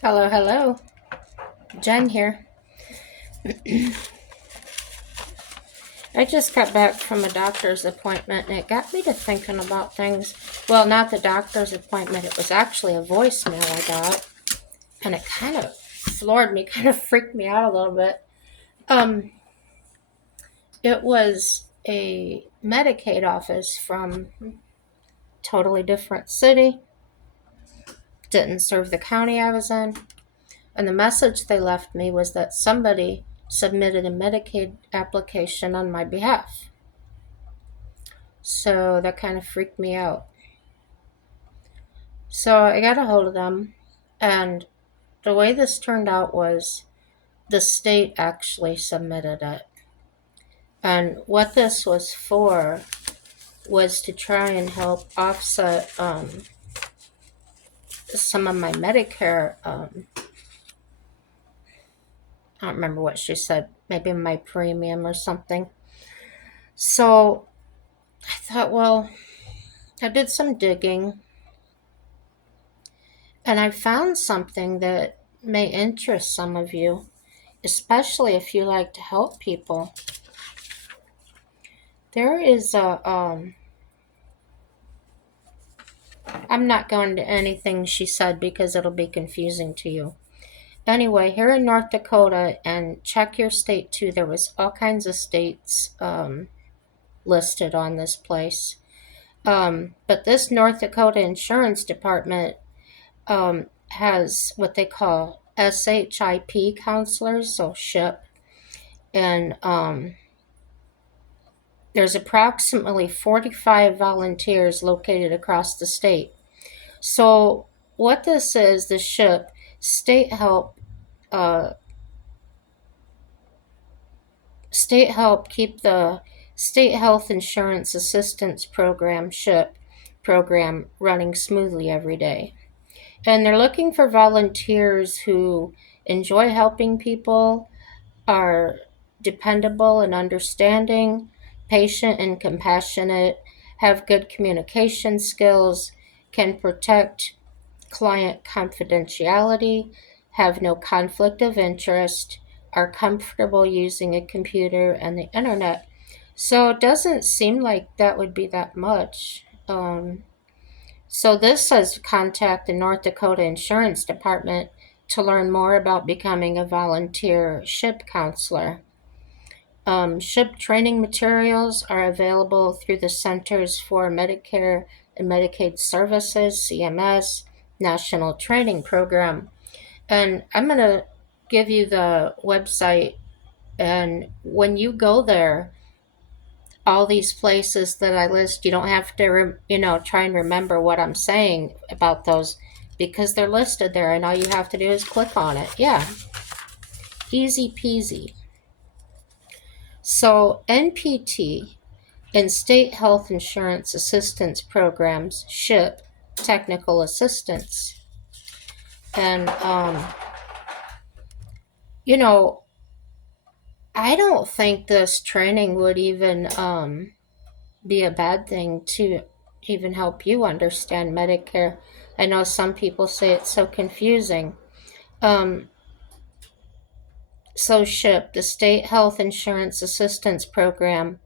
Hello, hello. Jen here. I just got back from a doctor's appointment and it got me to thinking about things. Well, not the doctor's appointment, it was actually a voicemail I got. And it kind of floored me, kind of freaked me out a little bit. Um, it was a Medicaid office from a totally different city, didn't serve the county I was in. And the message they left me was that somebody submitted a Medicaid application on my behalf. So that kind of freaked me out. So I got a hold of them, and the way this turned out was the state actually submitted it. And what this was for was to try and help offset some of my Medicare. I don't remember what she said, maybe my premium or something. So I thought, well, I did some digging and I found something that may interest some of you, especially if you like to help people. There is I'm not going to anything she said because it'll be confusing to you. Anyway, here in North Dakota, and check your state too, there was all kinds of states listed on this place. But this North Dakota Insurance Department has what they call SHIP counselors, so SHIP, and there's approximately 45 volunteers located across the state. So, what this is, the SHIP, State Help, uh, State Help keep the State Health Insurance Assistance Program, SHIP, program running smoothly every day. And they're looking for volunteers who enjoy helping people, are dependable and understanding, patient and compassionate, have good communication skills, can protect client confidentiality, have no conflict of interest, are comfortable using a computer and the internet. So it doesn't seem like that would be that much. So this says contact the North Dakota Insurance Department to learn more about becoming a volunteer SHIP counselor. SHIP training materials are available through the Centers for Medicare and Medicaid Services, CMS, National Training Program. And I'm going to give you the website. And when you go there, all these places that I list, you don't have to, try and remember what I'm saying about those because they're listed there, and all you have to do is click on it. Yeah, easy peasy. So, NPT and State Health Insurance Assistance Programs, SHIP, technical assistance. And, you know, I don't think this training would even be a bad thing to even help you understand Medicare. I know some people say it's so confusing. Um, so, SHIP, the State Health Insurance Assistance Program,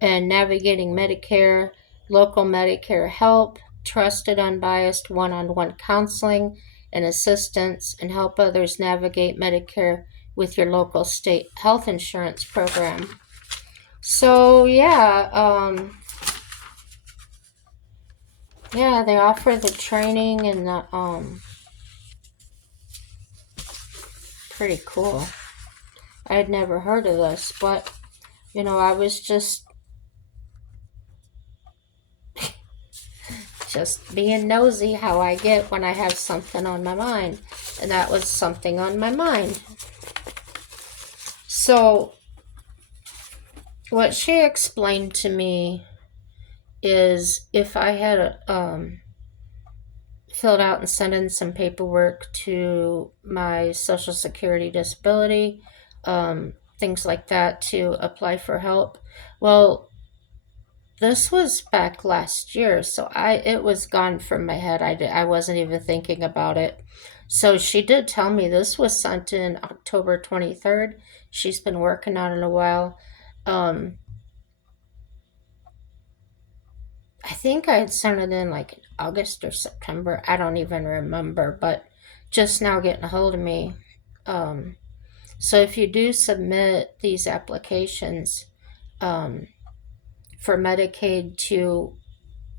and navigating Medicare, local Medicare help, trusted, unbiased one on one counseling and assistance, and help others navigate Medicare with your local state health insurance program. So, yeah, they offer the training and the pretty cool. I had never heard of this, but I was just being nosy how I get when I have something on my mind. And that was something on my mind. So, what she explained to me is if I had filled out and sent in some paperwork to my Social Security disability, things like that to apply for help. Well, this was back last year, so it was gone from my head. I wasn't even thinking about it. So she did tell me this was sent in October 23rd. She's been working on it a while. Um, I think I had sent it in like August or September. I don't even remember, but just now getting a hold of me. Um, so if you do submit these applications um, for Medicaid to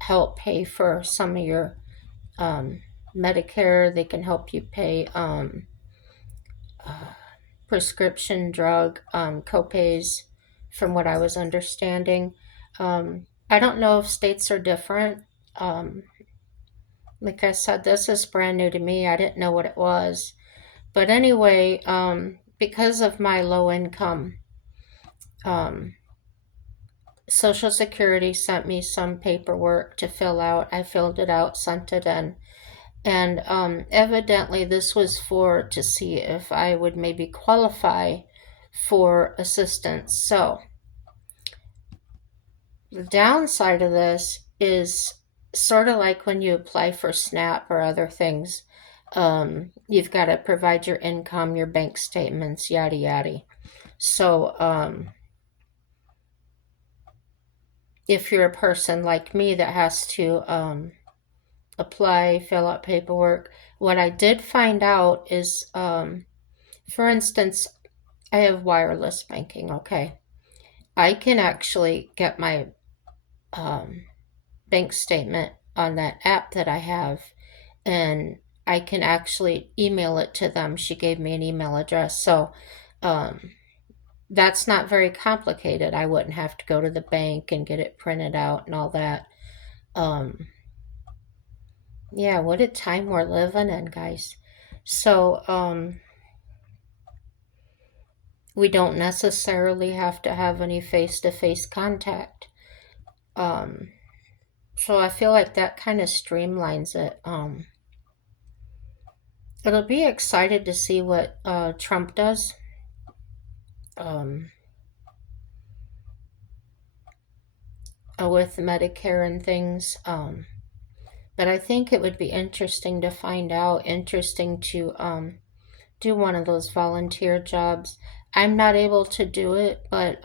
help pay for some of your um, Medicare, they can help you pay uh, prescription drug copays, from what I was understanding. I don't know if states are different. Um, like I said, this is brand new to me. I didn't know what it was. But anyway, because of my low income, um, Social Security sent me some paperwork to fill out. I filled it out, sent it in. And evidently, this was for to see if I would maybe qualify for assistance. So, the downside of this is sort of like when you apply for SNAP or other things. You've got to provide your income, your bank statements, yada yada. So, if you're a person like me that has to apply, fill out paperwork, what I did find out is, for instance, I have wireless banking, okay? I can actually get my um, bank statement on that app that I have, and I can actually email it to them. She gave me an email address. So um, that's not very complicated. I wouldn't have to go to the bank and get it printed out and all that. Um, yeah, what a time we're living in, guys. So we don't necessarily have to have any face to face contact. Um, so I feel like that kind of streamlines it. It'll be excited to see what Trump does. Um, with Medicare and things. But I think it would be interesting to find out, interesting to do one of those volunteer jobs. I'm not able to do it, but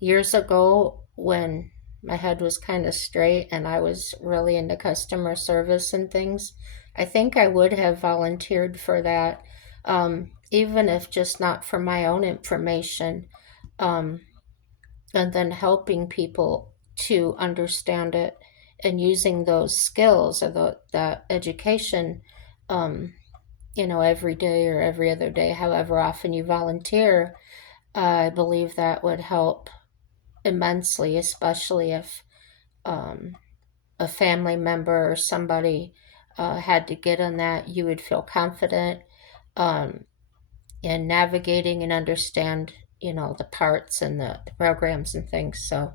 years ago when my head was kind of straight and I was really into customer service and things, I think I would have volunteered for that, even if just not for my own information. Um, and then helping people to understand it and using those skills or the education, um, every day or every other day, however often you volunteer. I believe that would help immensely, especially if um, a family member or somebody had to get on that. You would feel confident um, in navigating and understand, the parts and the programs and things. So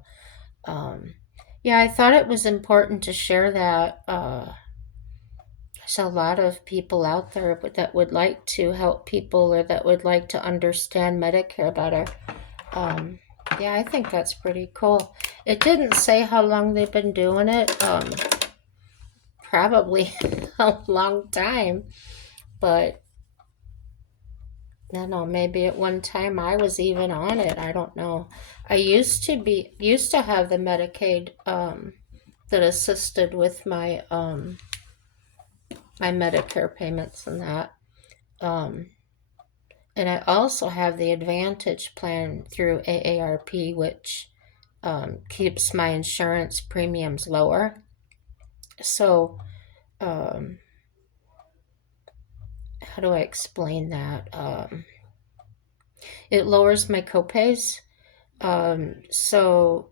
Um, yeah, I thought it was important to share that. There's a lot of people out there that would like to help people or that would like to understand Medicare better. Um, yeah, I think that's pretty cool. It didn't say how long they've been doing it. Probably a long time, but I don't know, maybe at one time I was even on it. I don't know. I used to have the Medicaid that assisted with my Medicare payments and that. Um, and I also have the Advantage plan through AARP, which keeps my insurance premiums lower. So, um, how do I explain that? It lowers my copays. So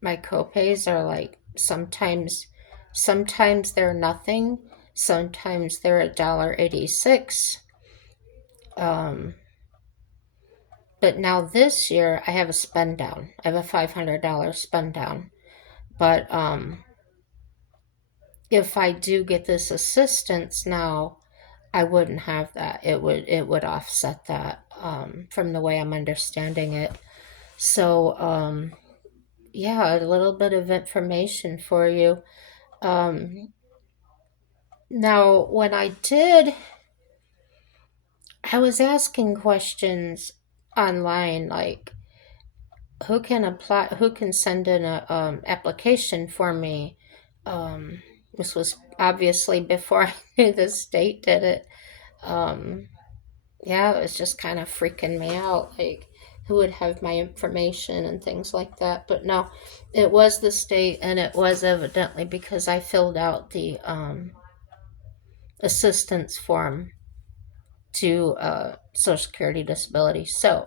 my copays are like sometimes they're nothing, sometimes they're $1.86. Um, But now this year I have a spend down. I have a $500 spend down. But if I do get this assistance now, I wouldn't have that. It would offset that from the way I'm understanding it. So yeah, a little bit of information for you. Um, Now, when I did, I was asking questions online like who can apply, who can send in a application for me. Um, this was obviously before I knew the state did it. Um, yeah, it was just kind of freaking me out, like who would have my information and things like that. But no, it was the state, and it was evidently because I filled out the assistance form to Social Security disability. So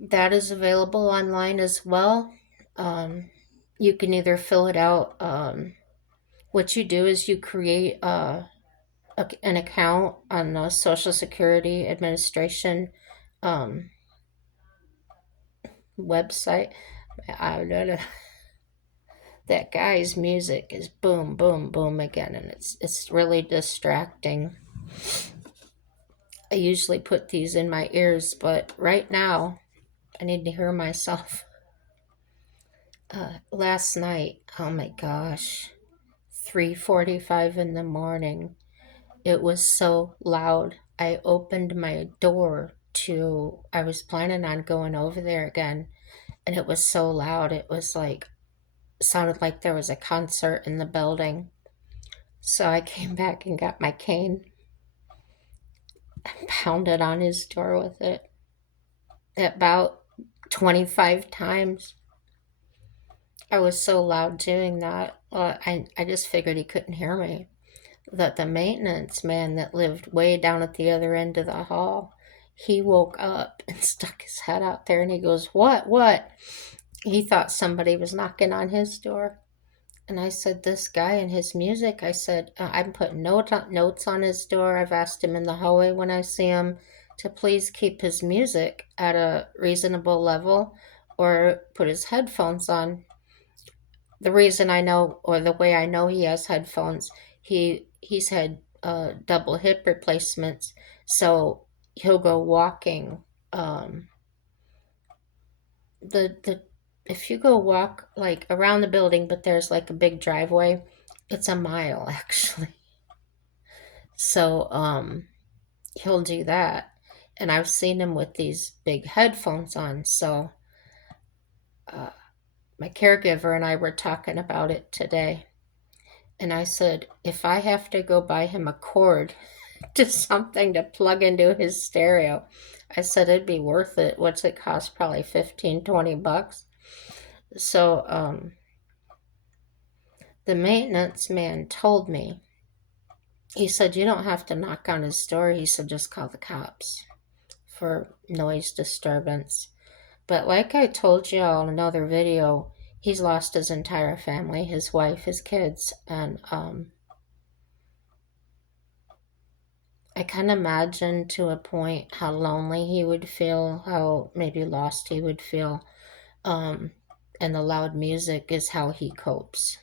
that is available online as well. Um, you can either fill it out. What you do is you create an account on the Social Security Administration um, website. I don't know. That guy's music is boom, boom, boom again, and it's really distracting. I usually put these in my ears, but right now I need to hear myself. Last night, oh my gosh, 3:45 in the morning. It was so loud. I opened my door to I was planning on going over there again, and it was so loud. It was like sounded like there was a concert in the building. So I came back and got my cane and pounded on his door with it about 25 times. I was so loud doing that. I just figured he couldn't hear me. That the maintenance man that lived way down at the other end of the hall, he woke up and stuck his head out there and he goes, "What? What?" He thought somebody was knocking on his door. And I said, "This guy and his music." I said, "I'm putting notes on his door. I've asked him in the hallway when I see him to please keep his music at a reasonable level or put his headphones on." The reason I know, or the way I know he has headphones, he's had double hip replacements, so he'll go walking. Um, the if you go walk like around the building, but there's like a big driveway, it's a mile actually. So he'll do that, and I've seen him with these big headphones on. So uh, my caregiver and I were talking about it today. And I said, if I have to go buy him a cord to something to plug into his stereo, I said it'd be worth it. What's it cost? Probably 15, $20. So the maintenance man told me, he said, you don't have to knock on his door. He said, just call the cops for noise disturbance. But like I told you all in another video, he's lost his entire family, his wife, his kids, and I can imagine to a point how lonely he would feel, how maybe lost he would feel. Um, and the loud music is how he copes.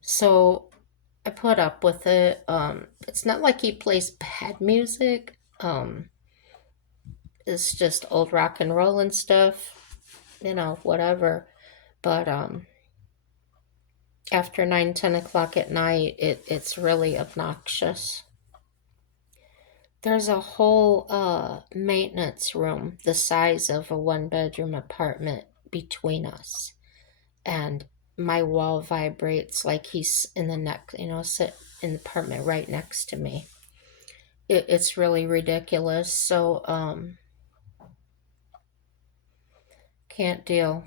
So I put up with it. It's not like he plays bad music. It's just old rock and roll and stuff, whatever. But after 9, 10 o'clock at night, it's really obnoxious. There's a whole maintenance room the size of a one-bedroom apartment between us. And my wall vibrates like he's in the next, sit in the apartment right next to me. It's really ridiculous. So, can't deal.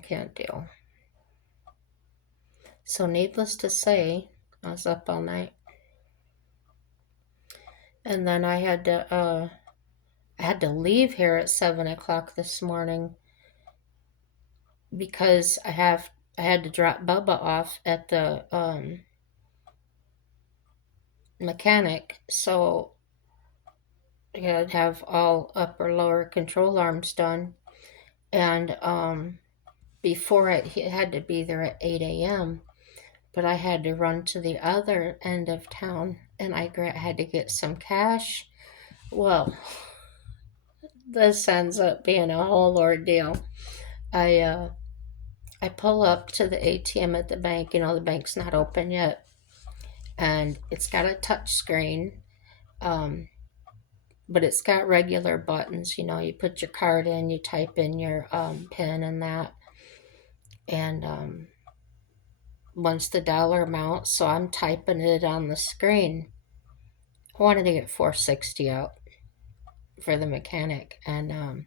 So, needless to say, I was up all night. And then I had to leave here at 7 o'clock this morning because I had to drop Bubba off at the mechanic, so I gotta have all upper lower control arms done. And before it had to be there at 8 a.m., but I had to run to the other end of town and I had to get some cash. Well, this ends up being a whole ordeal. I I pull up to the ATM at the bank. The bank's not open yet, and it's got a touch screen, um, but it's got regular buttons. You put your card in, you type in your PIN and that, and once the dollar amount, so I'm typing it on the screen. I wanted to get 460 out for the mechanic, and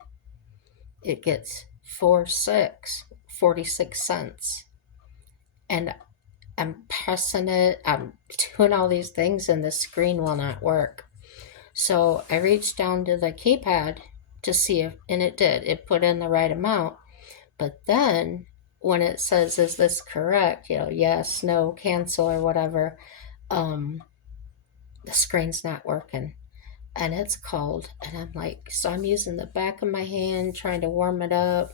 it gets 46 and I'm pressing it, I'm doing all these things, and the screen will not work. So I reached down to the keypad to see if, and it did. It put in the right amount. But then when it says, "Is this correct?" Yes, no, cancel, or whatever, um, the screen's not working. And it's cold. And I'm like, so I'm using the back of my hand trying to warm it up.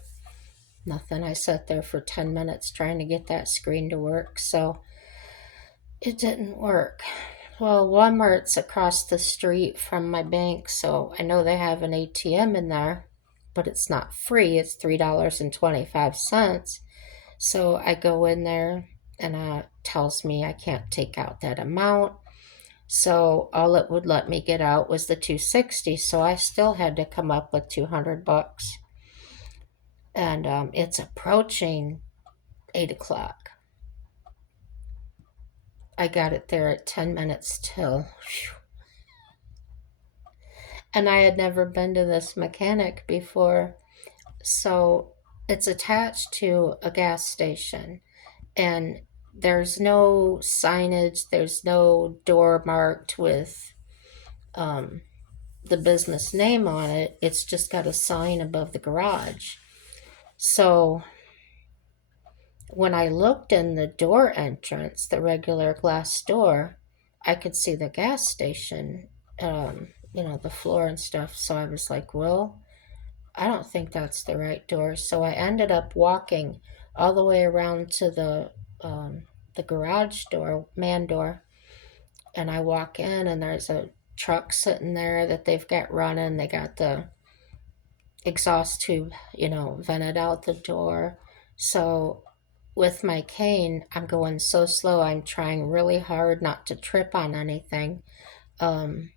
Nothing. I sat there for 10 minutes trying to get that screen to work. So it didn't work. Well, Walmart's across the street from my bank, so I know they have an ATM in there, but it's not free. It's $3.25. So I go in there, and it tells me I can't take out that amount. So all it would let me get out was the 260. So I still had to come up with $200, and it's approaching 8 o'clock. I got it there at 10 minutes till. Whew. And I had never been to this mechanic before. So it's attached to a gas station, and there's no signage, there's no door marked with um, the business name on it. It's just got a sign above the garage. So when I looked in the door entrance, the regular glass door, I could see the gas station, the floor and stuff. So I was like, well, I don't think that's the right door. So I ended up walking all the way around to the garage door, man door, and I walk in, and there's a truck sitting there that they've got running. They got the exhaust tube, vented out the door. So with my cane, I'm going so slow. I'm trying really hard not to trip on anything. Um,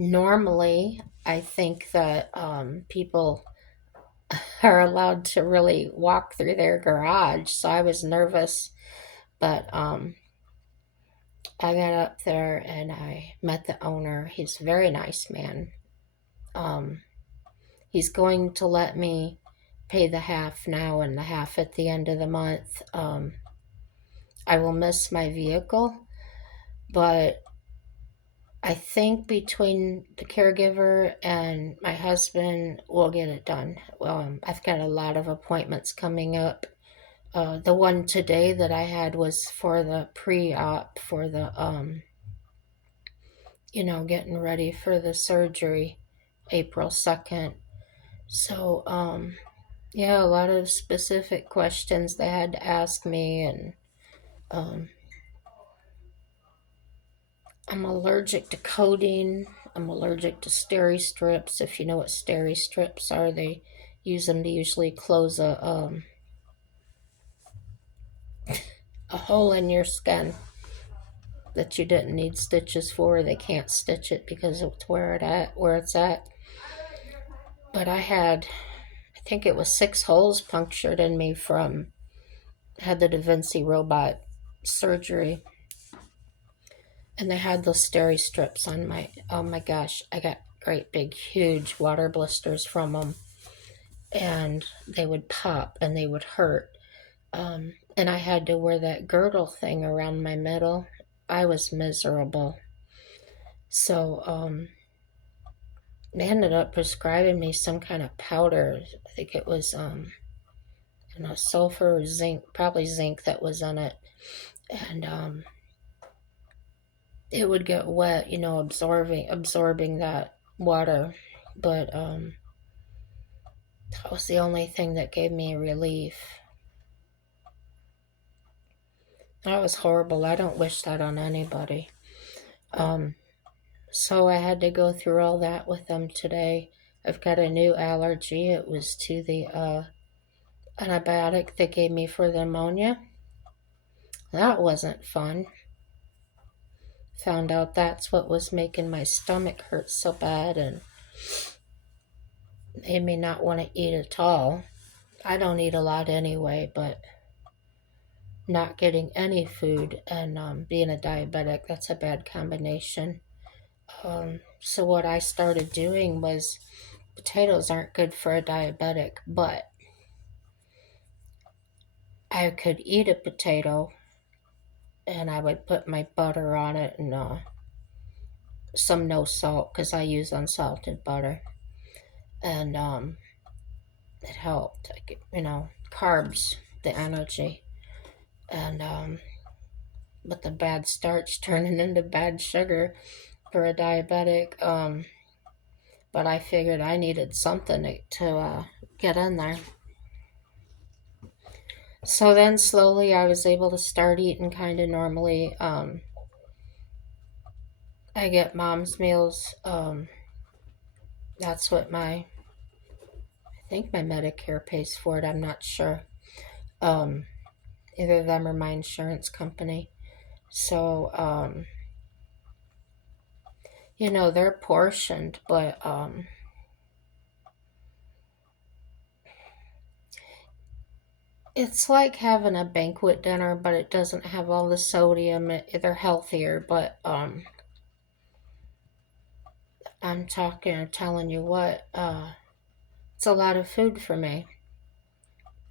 Normally, I think that people are allowed to really walk through their garage. So I was nervous, but I got up there and I met the owner. He's a very nice man. Um, he's going to let me pay the half now and the half at the end of the month. I will miss my vehicle, but I think between the caregiver and my husband, we'll get it done. I've got a lot of appointments coming up. The one today that I had was for the pre-op for the getting ready for the surgery, April 2nd. So yeah, a lot of specific questions they had to ask me, and um, I'm allergic to codeine. I'm allergic to steri strips. If you know what steri strips are, they use them to usually close a hole in your skin that you didn't need stitches for. They can't stitch it because it's where it's at. But I think it was 6 holes punctured in me from had the Da Vinci robot surgery, and they had those steri strips on my. Oh my gosh, I got great big huge water blisters from them, and they would pop and they would hurt. And I had to wear that girdle thing around my middle. I was miserable. So they ended up prescribing me some kind of powder. I think it was sulfur, zinc, probably zinc that was in it, and it would get wet, absorbing that water. But that was the only thing that gave me relief. That was horrible. I don't wish that on anybody. Um, so I had to go through all that with them today. I've got a new allergy. It was to the antibiotic they gave me for the pneumonia. That wasn't fun. Found out that's what was making my stomach hurt so bad and made me not want to eat at all. I don't eat a lot anyway, but not getting any food and being a diabetic, that's a bad combination. So what I started doing was potatoes aren't good for a diabetic, but I could eat a potato and I would put my butter on it and some no salt because I use unsalted butter. And it helped. I get, carbs, the energy. And but the bad starch turning into bad sugar for a diabetic. But I figured I needed something to get in there. So then slowly I was able to start eating kind of normally. I get mom's meals. That's what I think my Medicare pays for it. I'm not sure. Um, Either them or my insurance company. So, they're portioned, but it's like having a banquet dinner, but it doesn't have all the sodium. They're healthier, but telling you what, it's a lot of food for me,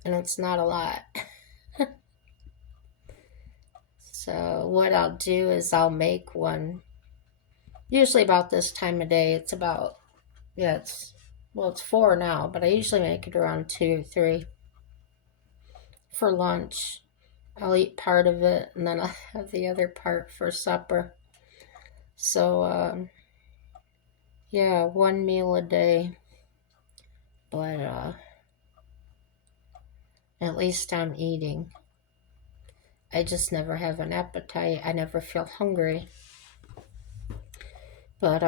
and it's not a lot. So what I'll do is I'll make one, usually about this time of day. It's about, yeah, it's 4 now, but I usually make it around 2 or 3 for lunch. I'll eat part of it, and then I'll have the other part for supper. So, yeah, 1 meal a day, but at least I'm eating. I just never have an appetite. I never feel hungry. But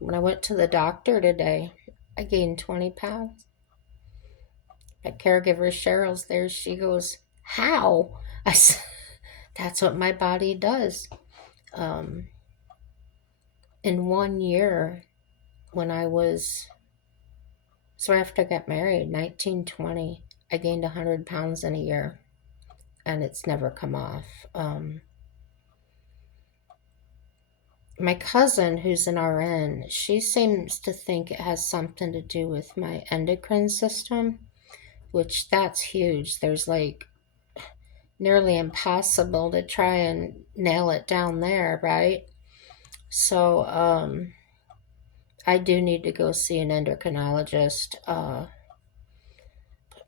when I went to the doctor today, I gained 20 pounds. My caregiver Cheryl's there. She goes, "How?" I said, "That's what my body does." Um, in 1 year, when I was so after I got married, 1920, I gained 100 pounds in a year, and it's never come off. My cousin, who's an RN, she seems to think it has something to do with my endocrine system, which that's huge. There's like nearly impossible to try and nail it down there, right? So, I do need to go see an endocrinologist.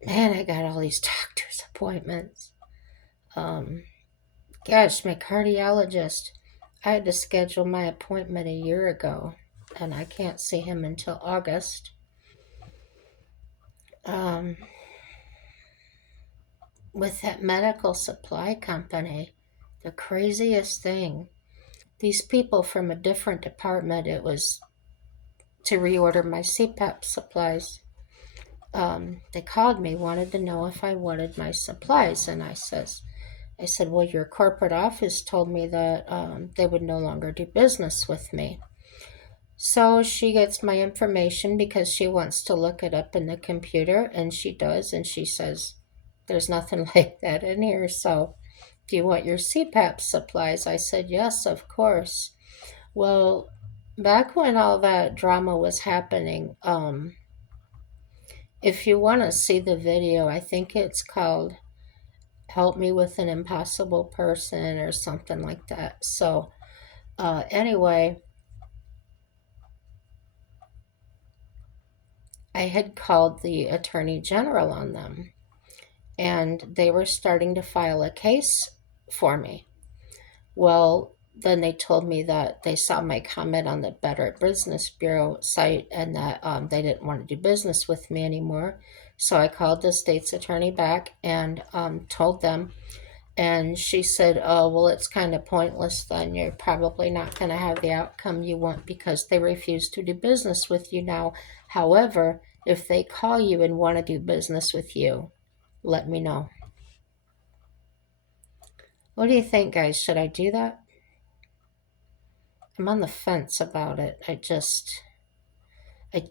Man, I got all these doctor's appointments. Um, Gosh, my cardiologist, I had to schedule my appointment a year ago, and I can't see him until August. Um, with that medical supply company, the craziest thing, these people from a different department, it was to reorder my CPAP supplies. They called me, wanted to know if I wanted my supplies, and I said, well, your corporate office told me that they would no longer do business with me. So she gets my information because she wants to look it up in the computer, and she does, and she says, there's nothing like that in here. So, do you want your CPAP supplies? I said, yes, of course. Well, back when all that drama was happening, if you want to see the video, I think it's called Help Me with an Impossible Person or something like that. So, anyway, I had called the Attorney General on them, and they were starting to file a case for me. Well, then they told me that they saw my comment on the Better Business Bureau site and that they didn't want to do business with me anymore. So I called the state's attorney back and told them. And she said, oh, well, it's kind of pointless then. You're probably not going to have the outcome you want because they refuse to do business with you now. However, if they call you and want to do business with you, let me know. What do you think, guys? Should I do that? I'm on the fence about it. I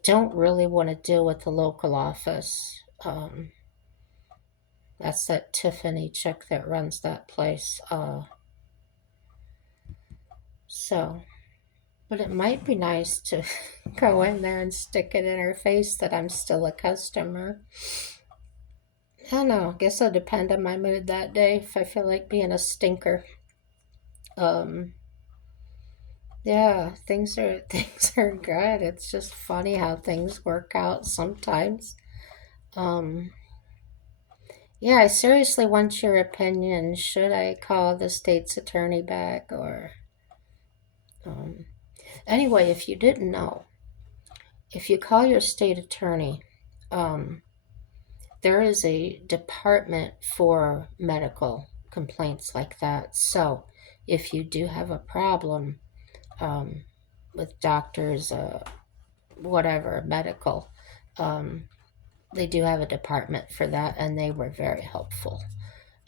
don't really want to deal with the local office. That's that Tiffany chick that runs that place. So, but it might be nice to go in there and stick it in her face that I'm still a customer. I don't know. I guess it'll depend on my mood that day if I feel like being a stinker. Um, yeah, things are good. It's just funny how things work out sometimes. Um, yeah, I seriously want your opinion. Should I call the state's attorney back or um, anyway, if you didn't know, if you call your state attorney, um, there is a department for medical complaints like that. So if you do have a problem um, with doctors, whatever, medical, um, they do have a department for that, and they were very helpful.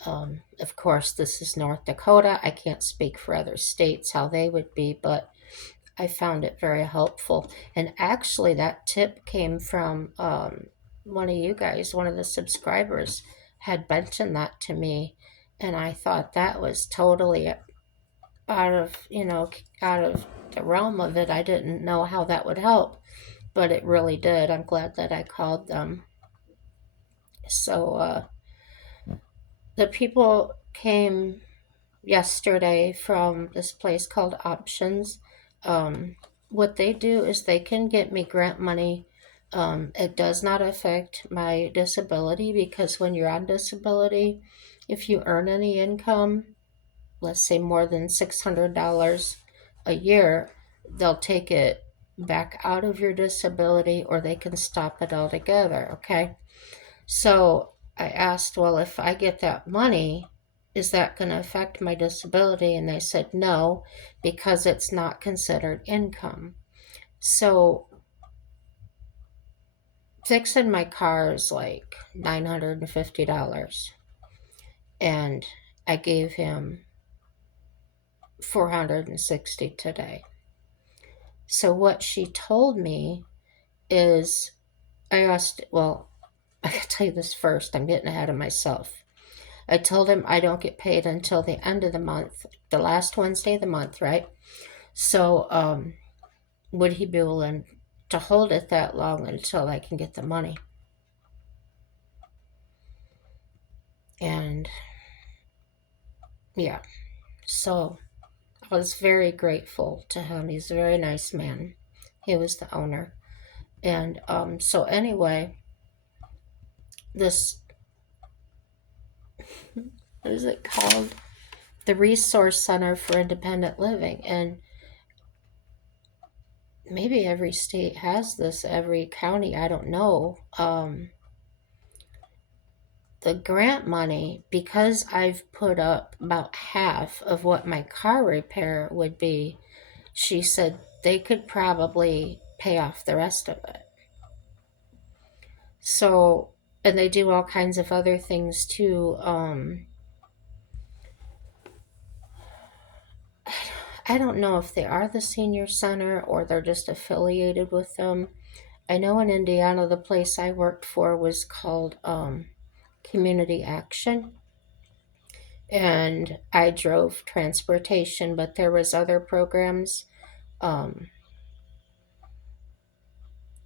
Of course, this is North Dakota. I can't speak for other states how they would be, but I found it very helpful. And actually, that tip came from one of you guys, one of the subscribers had mentioned that to me. And I thought that was totally out of the realm of it. I didn't know how that would help, but it really did. I'm glad that I called them. So the people came yesterday from this place called Options. Um, what they do is they can get me grant money. It does not affect my disability because when you're on disability, if you earn any income, let's say more than $600 a year, they'll take it back out of your disability or they can stop it altogether. Okay. So I asked, well, if I get that money, is that going to affect my disability? And they said no, because it's not considered income. So fixing my car is like $950. And I gave him 460 today. So what she told me is, I asked, well, I can tell you this first. I'm getting ahead of myself. I told him I don't get paid until the end of the month, the last Wednesday of the month, right? So, would he be willing to hold it that long until I can get the money? And yeah, so I was very grateful to him. He's a very nice man. He was the owner. And so, anyway, this, what is it called? The Resource Center for Independent Living. And maybe every state has this, every county, I don't know. The grant money, because I've put up about half of what my car repair would be, she said they could probably pay off the rest of it. So, and they do all kinds of other things too. I don't know if they are the senior center or they're just affiliated with them. I know in Indiana, the place I worked for was called Community Action, and I drove transportation, but there was other programs. Um,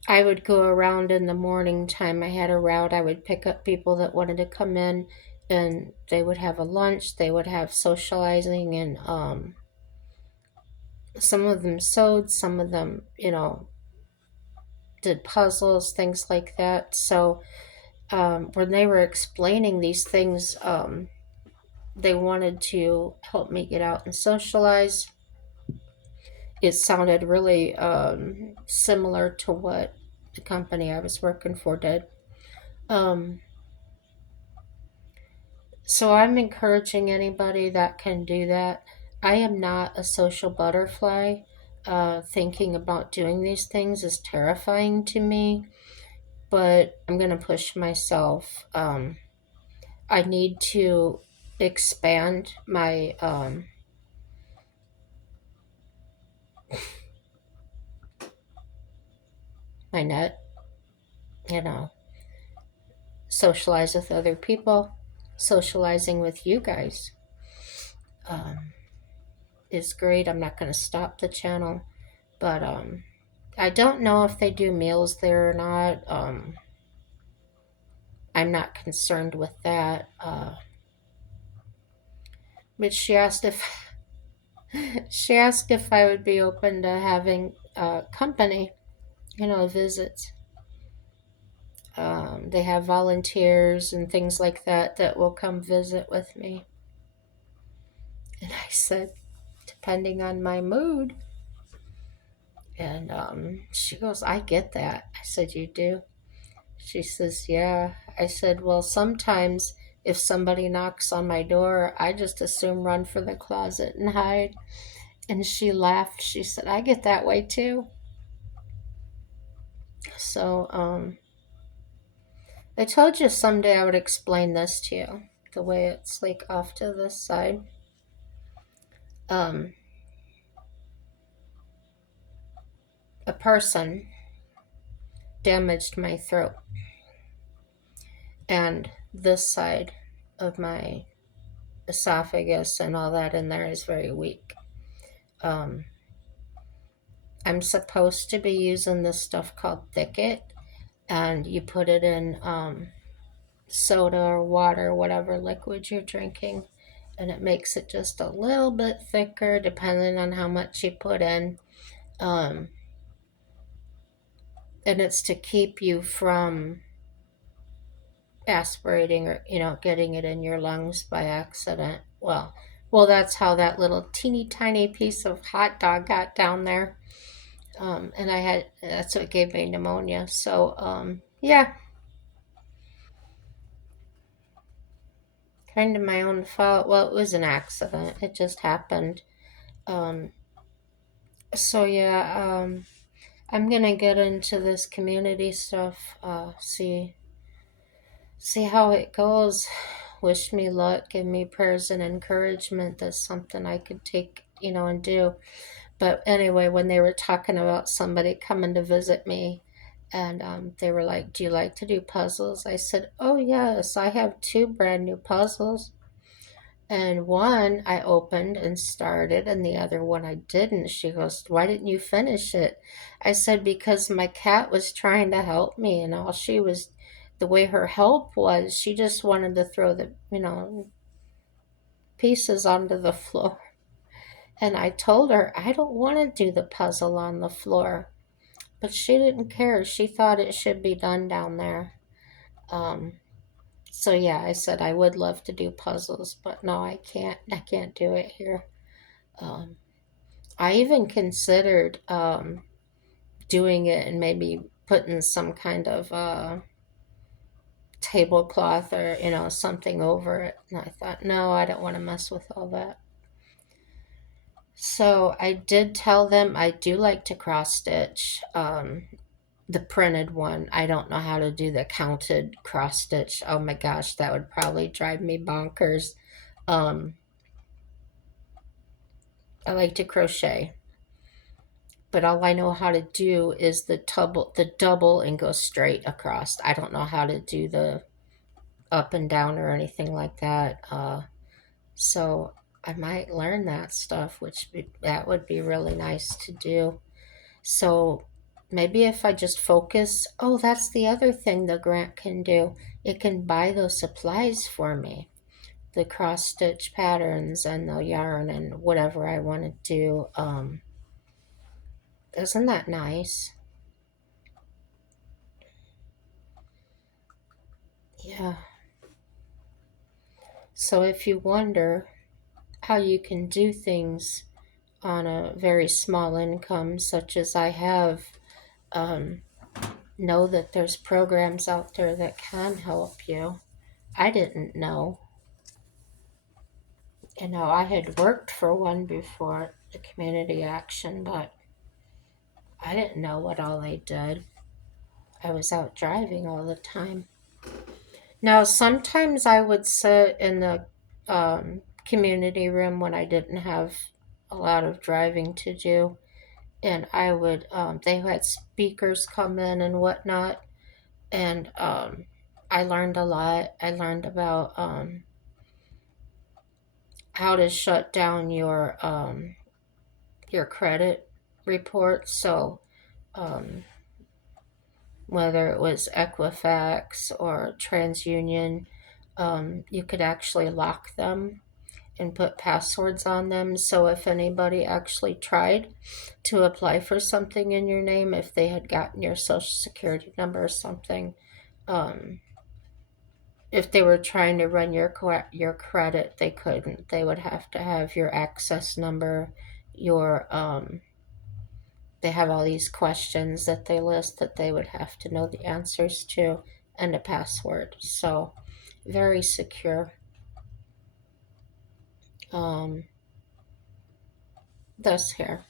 I would go around in the morning time. I had a route. I would pick up people that wanted to come in, and they would have a lunch. They would have socializing, and some of them sewed, some of them, did puzzles, things like that. So when they were explaining these things, they wanted to help me get out and socialize. It sounded really similar to what the company I was working for did. Um, so I'm encouraging anybody that can do that. I am not a social butterfly. Thinking about doing these things is terrifying to me, but I'm going to push myself. I need to expand my net, you know, socialize with other people. Socializing with you guys um, is great. I'm not going to stop the channel, but I don't know if they do meals there or not. I'm not concerned with that. But she asked if I would be open to having company, visits. They have volunteers and things like that that will come visit with me. And I said, depending on my mood. And she goes, I get that. I said, you do? She says, yeah. I said, well, sometimes if somebody knocks on my door, I just assume run for the closet and hide. And she laughed. She said, I get that way too. So, I told you someday I would explain this to you, the way it's like off to this side. Um, a person damaged my throat, and this side of my esophagus and all that in there is very weak. Um, I'm supposed to be using this stuff called Thicket, and you put it in soda or water, whatever liquid you're drinking, and it makes it just a little bit thicker depending on how much you put in. Um, and it's to keep you from aspirating or getting it in your lungs by accident. Well, that's how that little teeny tiny piece of hot dog got down there. And that's what gave me pneumonia. So yeah, kind of my own fault. Well, it was an accident. It just happened. Um, so yeah, I'm gonna get into this community stuff. See how it goes. Wish me luck. Give me prayers and encouragement. That's something I could take, and do. But anyway, when they were talking about somebody coming to visit me, and they were like, "Do you like to do puzzles?" I said, "Oh yes, I have two brand new puzzles." And one I opened and started, and the other one I didn't. She goes, "Why didn't you finish it?" I said, "Because my cat was trying to help me, and the way her help was, she just wanted to throw the, pieces onto the floor." And I told her, I don't want to do the puzzle on the floor. But she didn't care. She thought it should be done down there. Um, so yeah, I said I would love to do puzzles, but no, I can't. I can't do it here. Um, I even considered doing it and maybe putting some kind of tablecloth or something over it. And I thought, no, I don't want to mess with all that. So I did tell them I do like to cross stitch. The printed one. I don't know how to do the counted cross stitch. Oh my gosh, that would probably drive me bonkers. Um, I like to crochet, but all I know how to do is the double and go straight across. I don't know how to do the up and down or anything like that. So I might learn that stuff, that would be really nice to do. So maybe if I just focus, oh, that's the other thing the grant can do. It can buy those supplies for me, the cross stitch patterns and the yarn and whatever I want to do. Isn't that nice? Yeah. So if you wonder how you can do things on a very small income, such as I have, um, know that there's programs out there that can help you. I didn't know. I had worked for one before, the community action, but I didn't know what all they did. I was out driving all the time. Now, sometimes I would sit in the community room when I didn't have a lot of driving to do, and I would, they had speakers come in and whatnot, and I learned a lot. I learned about how to shut down your credit report. So, um, whether it was Equifax or TransUnion, you could actually lock them and put passwords on them. So if anybody actually tried to apply for something in your name, if they had gotten your social security number or something, um, if they were trying to run your credit, they couldn't. They would have to have your access number, your they have all these questions that they list that they would have to know the answers to, and a password. So very secure. Um, this here.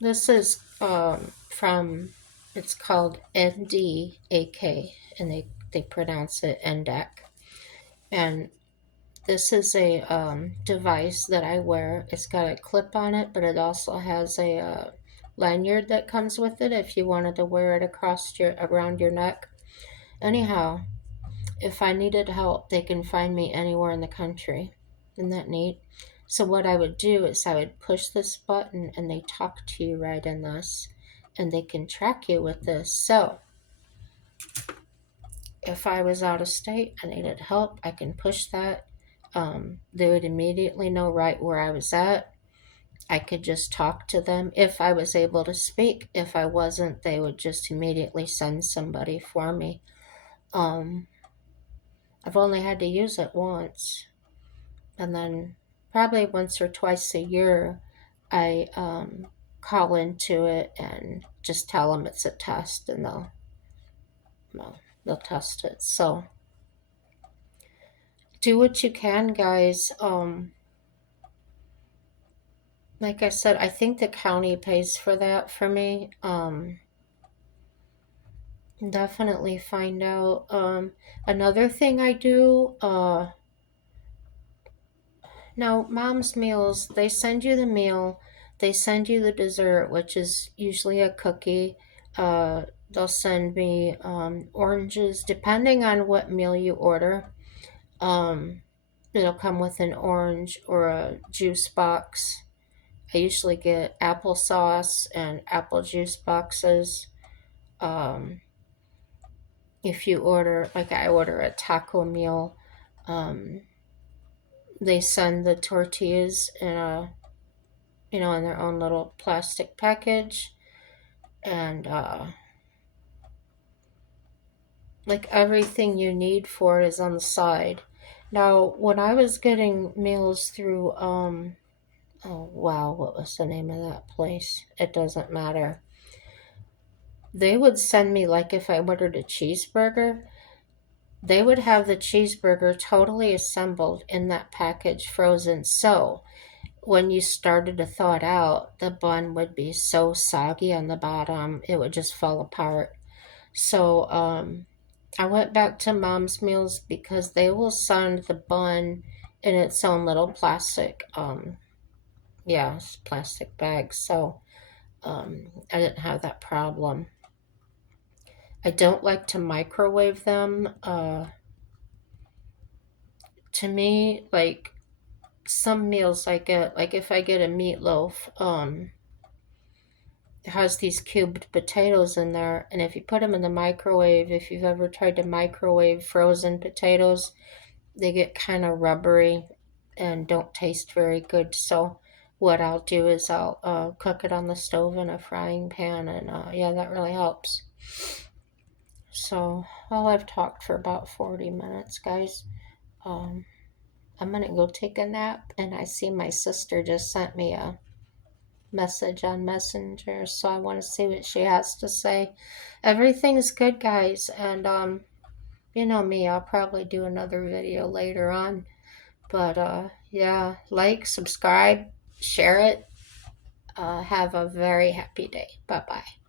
This is from, it's called NDAK, and they pronounce it NDAC. And this is a device that I wear. It's got a clip on it, but it also has a lanyard that comes with it if you wanted to wear it around your neck. Anyhow, if I needed help, they can find me anywhere in the country. Isn't that neat? So what I would do is I would push this button and they talk to you right in this, and they can track you with this. So if I was out of state, I needed help, I can push that. They would immediately know right where I was at. I could just talk to them if I was able to speak. If I wasn't, they would just immediately send somebody for me. Um, I've only had to use it once, and then probably once or twice a year, I call into it and just tell them it's a test, and well, they'll test it. So do what you can, guys. Like I said, I think the county pays for that for me. Definitely find out. Another thing I do, now mom's meals, they send you the meal, they send you the dessert, which is usually a cookie. They'll send me oranges, depending on what meal you order. Um, it'll come with an orange or a juice box. I usually get applesauce and apple juice boxes. Um, if you order, like I order a taco meal, um, they send the tortillas in a, in their own little plastic package, and like everything you need for it is on the side. Now, when I was getting meals through, oh wow, what was the name of that place? It doesn't matter. They would send me, like, if I ordered a cheeseburger, they would have the cheeseburger totally assembled in that package, frozen. So when you started to thaw it out, the bun would be so soggy on the bottom, it would just fall apart. So I went back to Mom's Meals because they will send the bun in its own little plastic, yeah, plastic bag. So I didn't have that problem. I don't like to microwave them. To me, like some meals I get, like if I get a meatloaf, it has these cubed potatoes in there, and if you put them in the microwave, if you've ever tried to microwave frozen potatoes, they get kind of rubbery and don't taste very good. So what I'll do is I'll cook it on the stove in a frying pan, and yeah, that really helps. So, well, I've talked for about 40 minutes, guys. Um, I'm gonna go take a nap, and I see my sister just sent me a message on Messenger, so I want to see what she has to say. Everything's good, guys, and you know me, I'll probably do another video later on. But yeah, like, subscribe, share it. Have a very happy day. Bye bye.